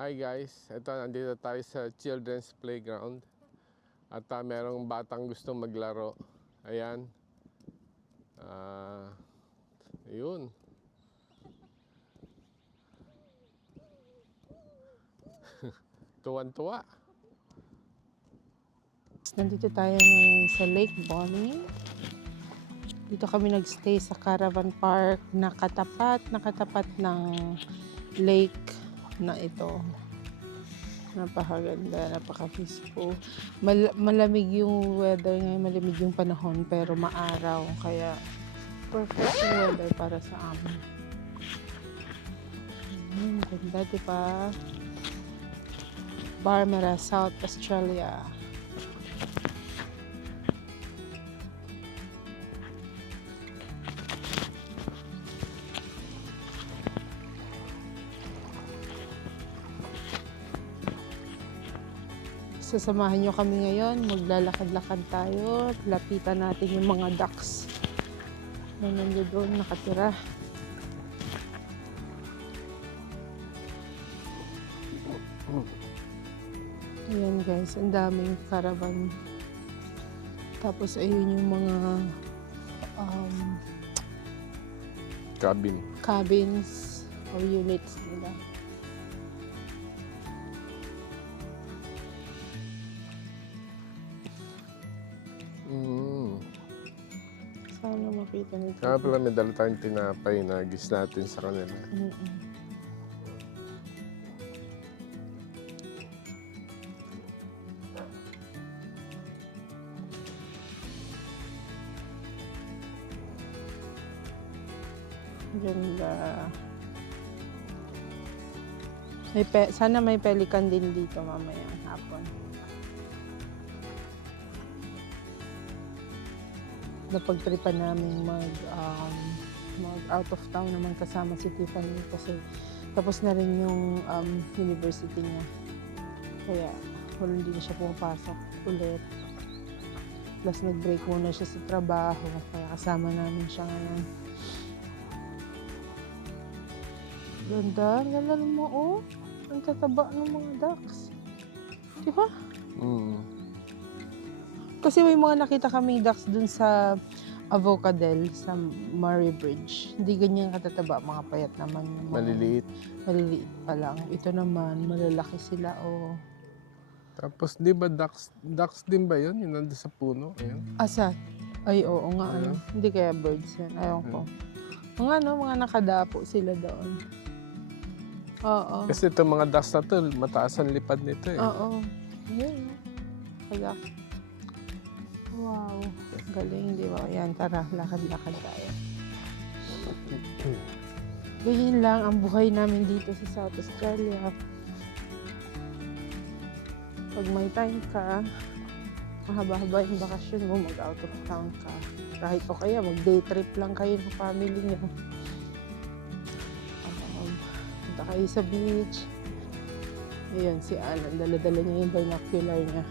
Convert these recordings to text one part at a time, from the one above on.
Hi guys, ito nandito tayo sa Children's Playground at merong batang gustong maglaro. Ayan. Yun. Tuwan-tuwa. Nandito tayo ngayon sa Lake Bonny. Dito kami nagstay sa caravan park na katapat ng lake na ito. Napakaganda, napaka-peaceful. Malamig yung weather ngayon, malamig yung panahon pero maaraw. Kaya perfect yung weather para sa amin. Ganda, diba? Barmera, South Australia. Sasamahan nyo kami ngayon, maglalakad-lakad tayo, lapitan natin yung mga ducks na nandiyo doon nakatira. Ayan guys, ang daming caravan. Tapos ayun yung mga cabins or units nila. Sana makita nito. Kaya pala may dala tayong tinapay na gis natin sa kanila. Ganda. Sana may pelican din dito mamaya hapon. Napagtripan namin mag out of town naman kasama si Tiffany kasi tapos na rin yung university niya. Kaya hindi na siya pumapasok ulit. Plus nag-break muna siya sa trabaho kaya kasama namin siya ngayon. Ganda, lalalo mo oh. Ang tataba ng mga ducks. Diba? Kasi may mga nakita kaming ducks dun sa Avocadell, sa Murray Bridge. Hindi ganyan katataba, mga payat naman. Maliliit. Maliliit pa lang. Ito naman, malalaki sila oh. Tapos di ba ducks din ba yun? Yung nandun sa puno? Ayan. Asa? Ay oo nga ano. Hindi kaya birds yan. Ayaw ko. Mga nakadapo sila doon. Oo. Kasi itong mga ducks na to, mataas ang lipad nito eh. Oo. Ayan. Kaya. Wow. Galing, di ba? Yan, tara. Lakad-lakad tayo. Ganyan lang ang buhay namin dito sa South Australia. Pag may time ka, mahaba-haba yung bakasyon mo, mag-out of town ka. Kahit o kaya, mag-day trip lang kayo ng family niyo. Punta kayo sa beach. Ayan, si Alan. Dala-dala niya yung binocular niya.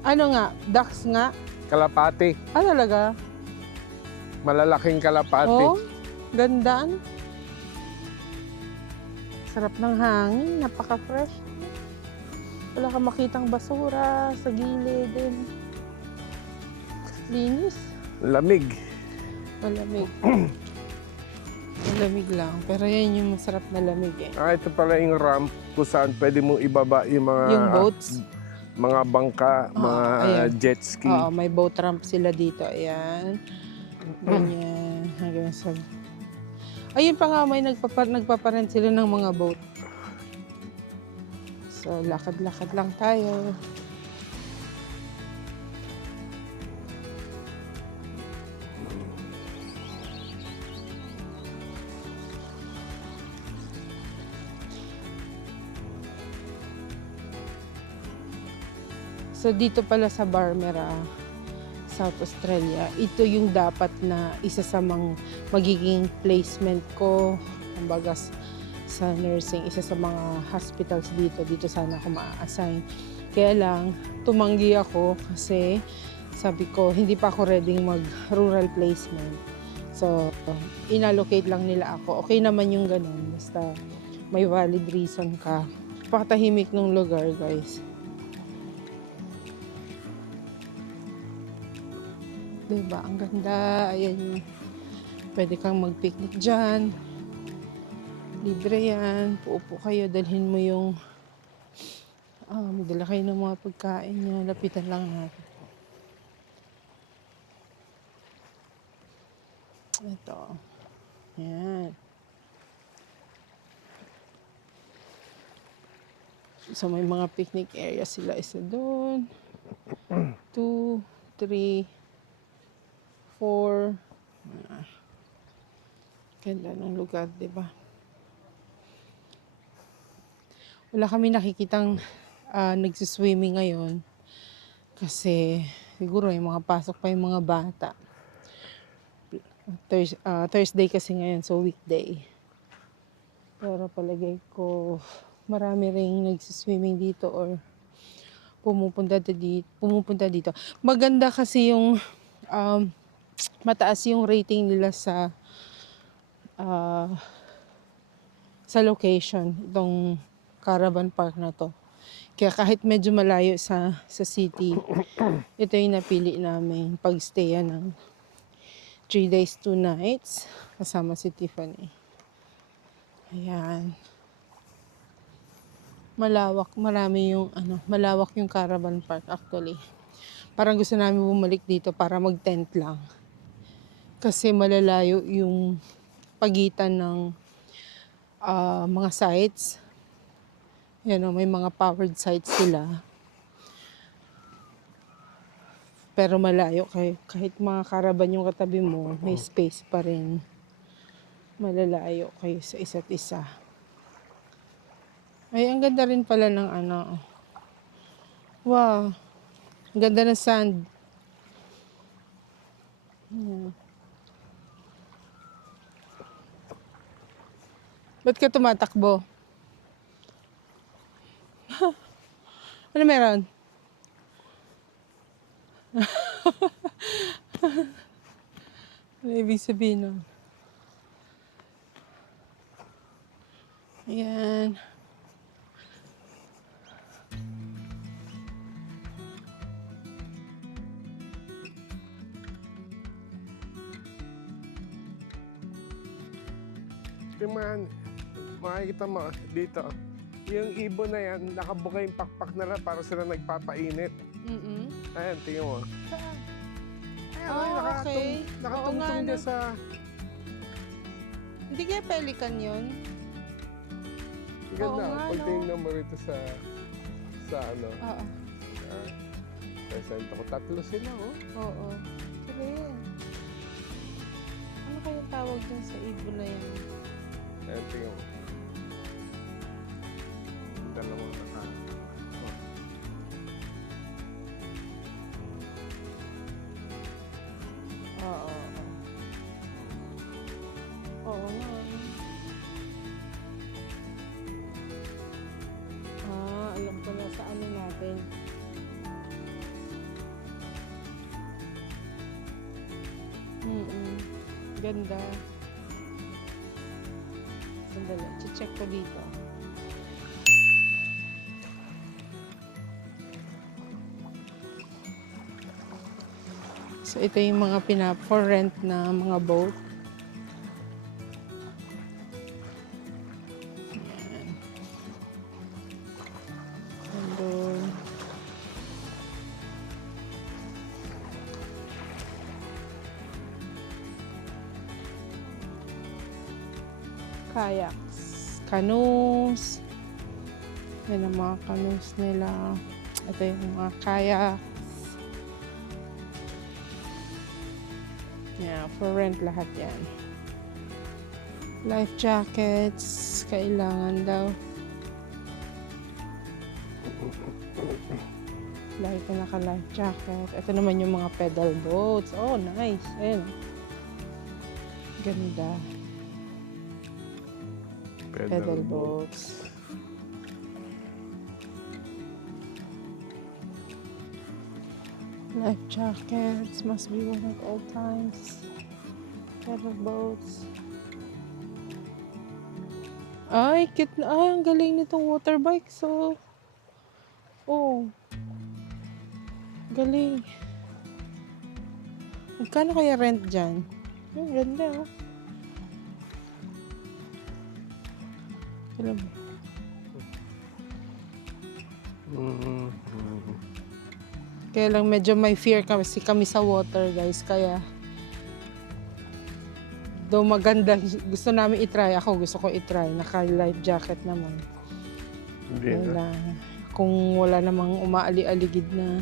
Ano nga? Ducks nga? Kalapati. Talaga? Malalaking kalapati. Oh, ganda. Sarap ng hangin. Napaka-fresh. Wala kang makitang basura sa gilid din. Linis. Lamig. Malamig. Malamig lang. Pero yan yung masarap na lamig eh. Ito pala yung ramp kung saan pwede mo ibaba yung mga... Yung boats. Mga bangka, mga jet ski. Oo, may boat ramp sila dito. Ayan. Ganyan. Hanggang sa... Ayun pa nga, may nagpaparent sila ng mga boat. So, lakad-lakad lang tayo. So, dito pala sa Barmera, South Australia, ito yung dapat na isa sa magiging placement ko, kumbaga sa nursing, isa sa mga hospitals dito sana ako ma-assign. Kaya lang, tumanggi ako kasi sabi ko, hindi pa ako ready mag-rural placement. So, inallocate lang nila ako. Okay naman yung ganun. Basta may valid reason ka. Pakatahimik ng lugar, guys. Diba? Ang ganda. Ayan yung pwede kang mag-picnic dyan. Libre yan. Puupo kayo. Dalhin mo yung magdala kayo ng mga pagkain nyo. Lapitan lang natin. Ito. Yan. So, may mga picnic area sila. Isa doon. 2, 3, 4. Ganda ng lugar, diba? Wala kami nakikitang nagsiswimming ngayon. Kasi, siguro yung mga pasok pa yung mga bata. Thursday kasi ngayon, so weekday. Pero palagay ko, marami ring nagsiswimming dito or pumupunta dito. Maganda kasi yung mataas yung rating nila sa location, itong caravan park na to. Kaya kahit medyo malayo sa city, ito yung napili namin pag-stayan ng 3 days, 2 nights kasama si Tiffany. Ayan. Malawak yung caravan park actually. Parang gusto namin bumalik dito para mag-tent lang. Kasi malalayo yung pagitan ng mga sites. Yan, may mga powered sites sila. Pero malayo, kahit mga caravan yung katabi mo, may space pa rin. Malalayo kayo sa isa't isa. Ay, ang ganda rin pala ng Wow. Ang ganda ng sand. Ba't ka tumatakbo? Ano meron? Ano ibig sabihin nun? Ayan. Yung makikita mo dito, yung ibon na yan, nakabuka yung pakpak nila para sila nagpapainit. Ayan, tingnan mo. Ayan, Okay. nakatungtong dyan sa... Hindi kaya pelican yun? Ganda, Oo nga, pag no? tingnan mo rito sa ano. Oo. Present ako. 3 sila, oh. Oo. Kaya. Ano kayang tawag dyan sa ibon na yan? Ayan, tingnan mo. Yung dalawang naka... Oo. Oo nga. Alam ko na sa ano natin. Ganda. Sandali, check ko dito. So, ito yung mga for rent na mga boat. Ayan. Nandun. Kayaks. Canoes. Yan ang mga canoes nila. Ito yung mga kayaks. Yeah, for rent lahat yan. Life jackets, kailangan daw. Lagi ka naka-life jacket. Ito naman yung mga pedal boats. Oh, nice. Ayan. Ganda. Pedal boats. Life jackets must be worn at all times. boats. Ay, cute na. Ay, ang galing nitong water bike. So, oh. Galing. Magkano kaya rent dyan? Ang ganda, oh. Alam mo. Kaya lang medyo may fear kami sa water, guys. Kaya, though maganda, gusto namin itry. Ako gusto ko itry. Naka-life jacket naman. Hindi na. Kung wala namang umaali-aligid na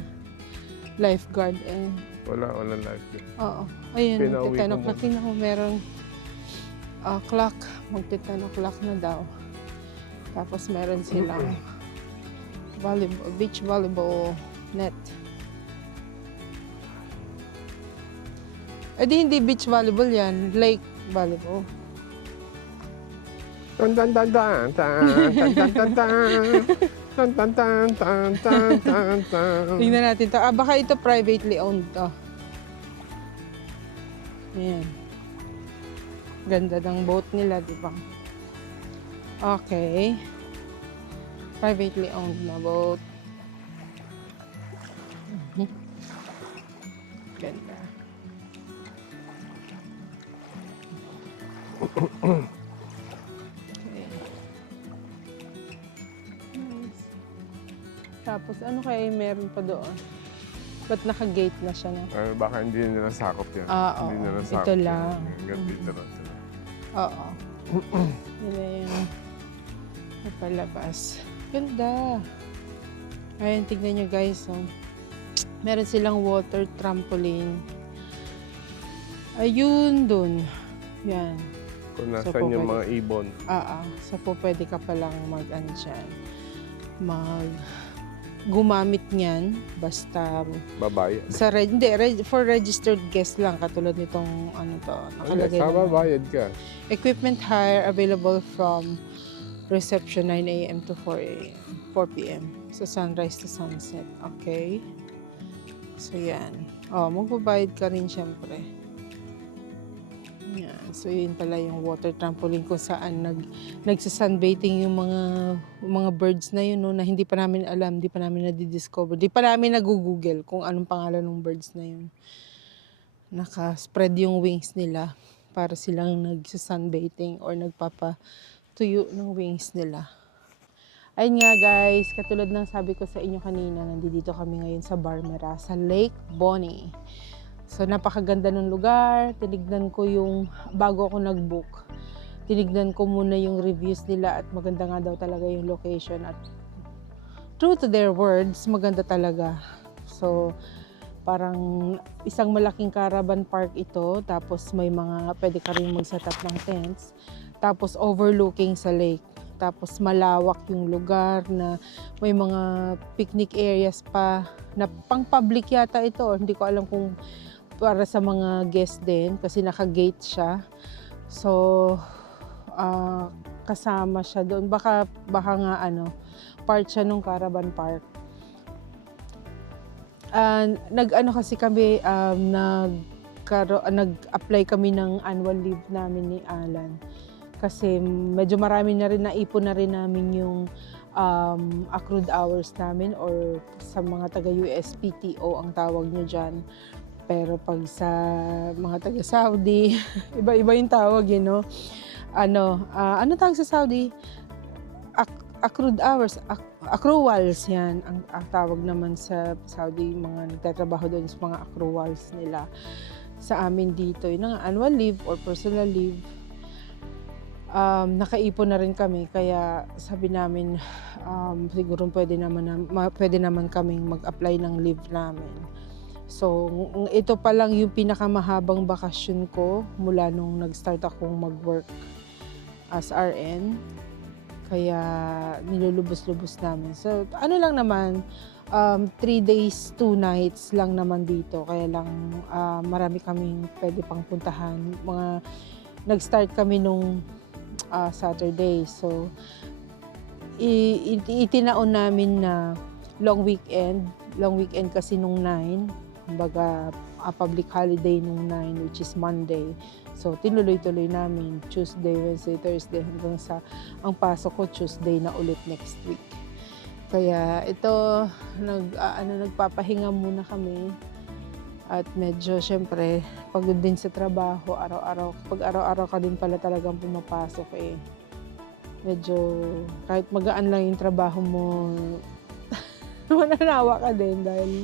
lifeguard, eh. Wala life. Oo. Ayun, Pinauwi ko 10 o'clock. Tingnan ko merong clock. Magti-10 o'clock na daw. Tapos meron silang beach volleyball net. Eh di hindi beach volleyball yan. Lake volleyball. Tan tan tan tan tan tan tan tan tan tan tan tan tan tan tan. Tingnan natin to. Baka ito privately owned to. Ayan. Ganda ng boat nila, di ba? Okay. Privately owned na boat. Ganda. Okay. Nice. Tapos ano kaya yung meron pa doon? Ba't naka-gate na siya na? Baka hindi nila sakop yan. Oo. Hindi nila sakop Ito yan. lang. Hanggang dito lang sila. Oo. Yun na yung napalabas. Ganda. Ayan, tignan nyo guys. Oh. Meron silang water trampoline. Ayun dun. Yan. Kung So, nasan yung pwede- mga ibon. So po pwede ka palang mag-ano dyan. Gumamit niyan. Basta Babayad. for registered guest lang. Katulad nitong ano to. Nakalagay Sa naman. babayad ka. Equipment hire available from reception 9 a.m. to 4 p.m. So sunrise to sunset. Okay. So yan. Magbabayad ka rin syempre. Yan. So yun pala yung water trampoline kung saan nagsasunbathing yung mga birds na yun, no, na hindi pa namin alam, hindi pa namin na-discover. Hindi pa namin nag-google kung anong pangalan ng birds na yun. Naka-spread yung wings nila para silang nagsasunbathing or nagpapatuyo ng wings nila. Ayun nga guys, katulad ng sabi ko sa inyo kanina, nandito kami ngayon sa Barmera, sa Lake Bonny. So napakaganda ng lugar, tinignan ko bago ako nag-book, tinignan ko muna yung reviews nila at maganda nga daw talaga yung location at true to their words, maganda talaga. So parang isang malaking caravan park ito, tapos may pwede ka rin mag-set up ng tents, tapos overlooking sa lake. Tapos malawak yung lugar na may mga picnic areas pa na pang-public yata ito. Hindi ko alam kung para sa mga guest din kasi naka-gate siya. So, kasama siya doon. Baka nga part siya nung caravan park. Nag-ano kasi kami, nag-apply kami ng annual leave namin ni Alan. Kasi medyo marami na rin, naipon na rin namin yung accrued hours namin or sa mga taga-USPTO ang tawag nyo dyan. Pero pag sa mga taga-Saudi, iba-iba yung tawag, no? Ano tawag sa Saudi? Accrued hours, accruals yan. Ang tawag naman sa Saudi, mga nagtatrabaho doon sa mga accruals nila. Sa amin dito, yung annual leave or personal leave, nakaipon na rin kami, kaya sabi namin siguro pwede naman kaming mag-apply ng leave namin. So ito pa lang yung pinakamahabang bakasyon ko mula nung nag-start akong mag-work as RN, kaya nilulubos-lubos namin. So ano lang naman, 3 days, 2 nights lang naman dito, kaya lang marami kaming pwede pang puntahan. Nag-start kami nung Saturday. So, itinaon namin na long weekend. Long weekend kasi nung 9. Kumbaga, public holiday nung 9, which is Monday. So, tinuloy-tuloy namin Tuesday, Wednesday, Thursday hanggang sa ang pasok ko Tuesday na ulit next week. Kaya ito, nagpapahinga muna kami. At medyo, syempre, pagod din sa trabaho, araw-araw. Pag araw-araw ka din pala talagang pumapasok eh. Medyo, kahit magaan lang yung trabaho mo, mananawa ka din dahil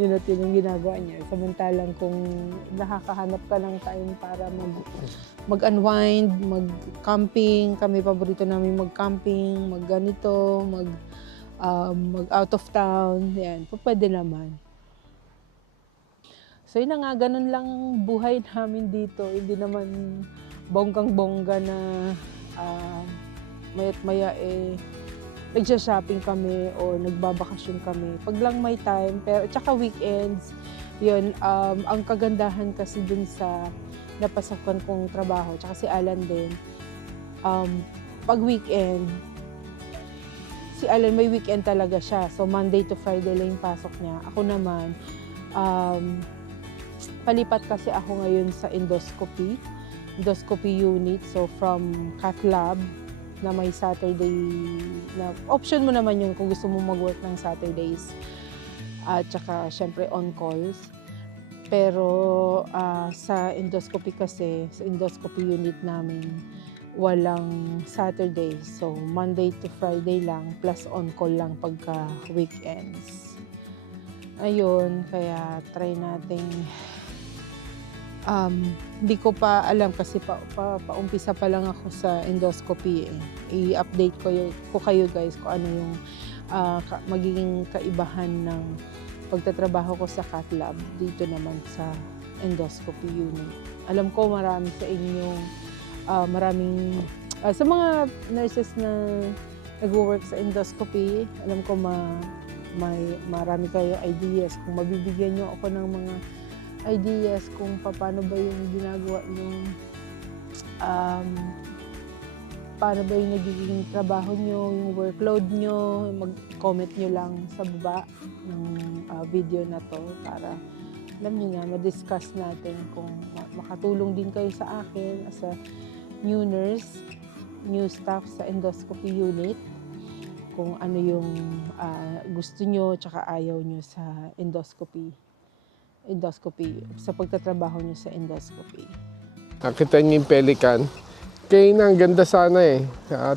yun at yun yung ginagawa niya. Samantalang kung nakakahanap ka ng time para mag-unwind, mag-camping, kami paborito namin mag-camping, mag-ganito, mag-out of town, yan, pwede naman. So yun na nga, ganun lang buhay namin dito. Hindi naman bonggang-bongga na maya't maya nagsha-shopping kami o nagbabakasyon kami. Pag lang may time, pero tsaka weekends, yun, ang kagandahan kasi dun sa napasakan kong trabaho, tsaka si Alan din, pag weekend, si Alan may weekend talaga siya. So Monday to Friday lang yung pasok niya. Ako naman, palipat kasi ako ngayon sa endoscopy unit. So from cath lab, na may Saturday, na option mo naman yun kung gusto mo mag-work ng Saturdays. At saka, syempre, on-calls. Pero sa endoscopy kasi, sa endoscopy unit namin, walang Saturdays. So, Monday to Friday lang, plus on-call lang pagka weekends. Ayun, kaya try nating hindi ko pa alam kasi paumpisa pa lang ako sa endoscopy eh. I-update ko kayo guys kung ano yung magiging kaibahan ng pagtatrabaho ko sa cath lab dito naman sa endoscopy unit. Alam ko marami sa inyong sa mga nurses na nag-work sa endoscopy, alam ko marami kayo ideas kung mabibigyan nyo ako ng mga ideas kung paano ba yung ginagawa yung paano ba yung nagiging trabaho nyo, yung workload nyo, mag-comment nyo lang sa baba ng video na to para alam nyo na, ma-discuss natin kung makatulong din kayo sa akin as a new nurse, new staff sa endoscopy unit, kung ano yung gusto nyo tsaka ayaw nyo sa endoscopy, sa pagtatrabaho nyo sa endoscopy. Nakita niyo yung pelican. Kaya ang ganda sana eh.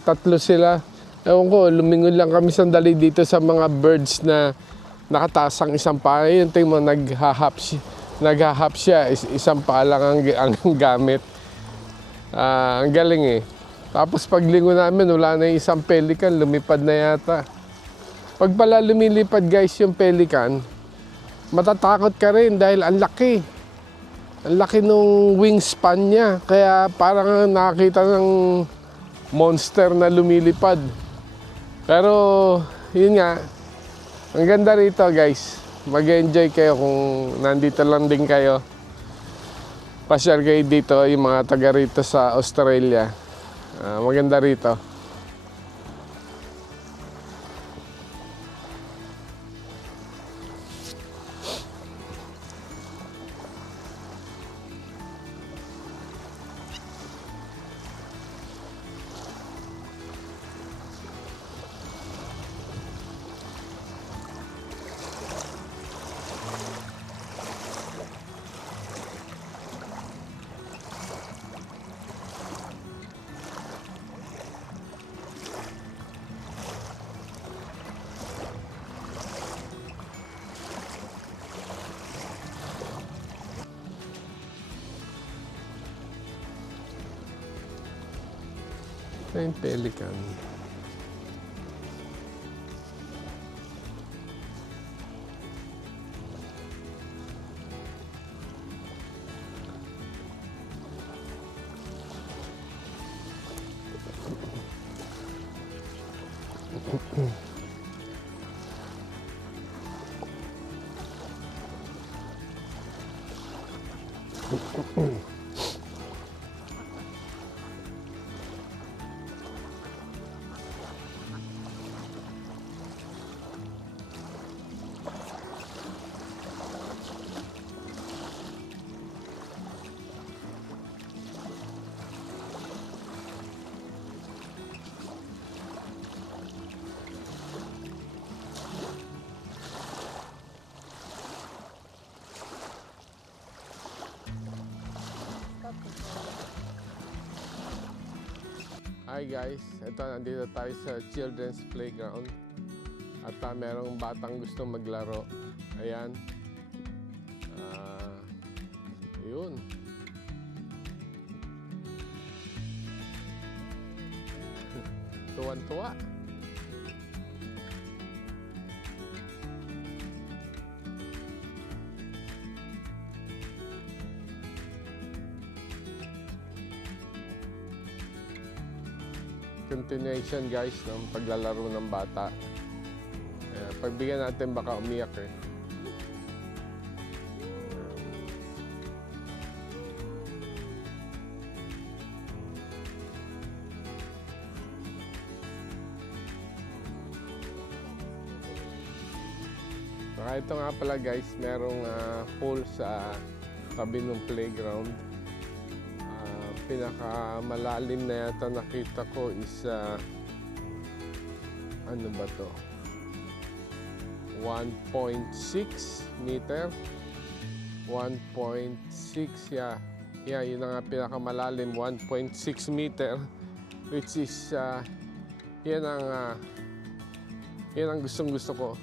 Tatlo sila. Ewan ko, lumingon lang kami sandali dito sa mga birds na nakataas ang isang paa. Yun, tingin mo, naghahap siya. Isang paa lang ang gamit. Ang galing eh. Tapos paglingon namin, wala na yung isang pelican. Lumipad na yata. Pag pala lumilipad guys yung pelican, matatakot ka rin dahil ang laki. Ang laki nung wingspan niya. Kaya parang nakakita ng monster na lumilipad. Pero yun nga, ang ganda rito guys. Mag-enjoy kayo kung nandito lang din kayo. Pasyal kayo dito, yung mga taga rito sa Australia. Maganda rito. Ito yung pelican. Hi guys, ito nandito tayo sa Children's Playground. At merong batang gustong maglaro. Ayan. Yun. Tuwan-tuwa. Continuation guys ng paglalaro ng bata. Pagbigyan natin baka umiyak eh. Saka ito nga pala guys, merong pool sa tabi ng playground. Pinakamalalim na yata nakita ko is ano ba to? 1.6 meter. 1.6 yeah. Yeah, yun na nga pinakamalalim, 1.6 meter, which is yan ang gustong-gusto ko.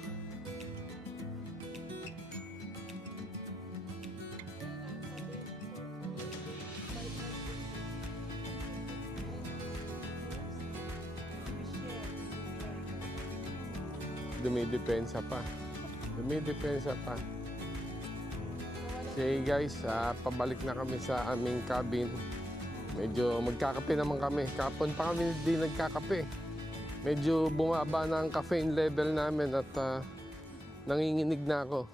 Dumidepensa pa. Sige guys, pabalik na kami sa aming cabin. Medyo magkakape naman kami. Kapon pa kami di nagkakape. Medyo bumaba na ang caffeine level namin at nanginginig na ako.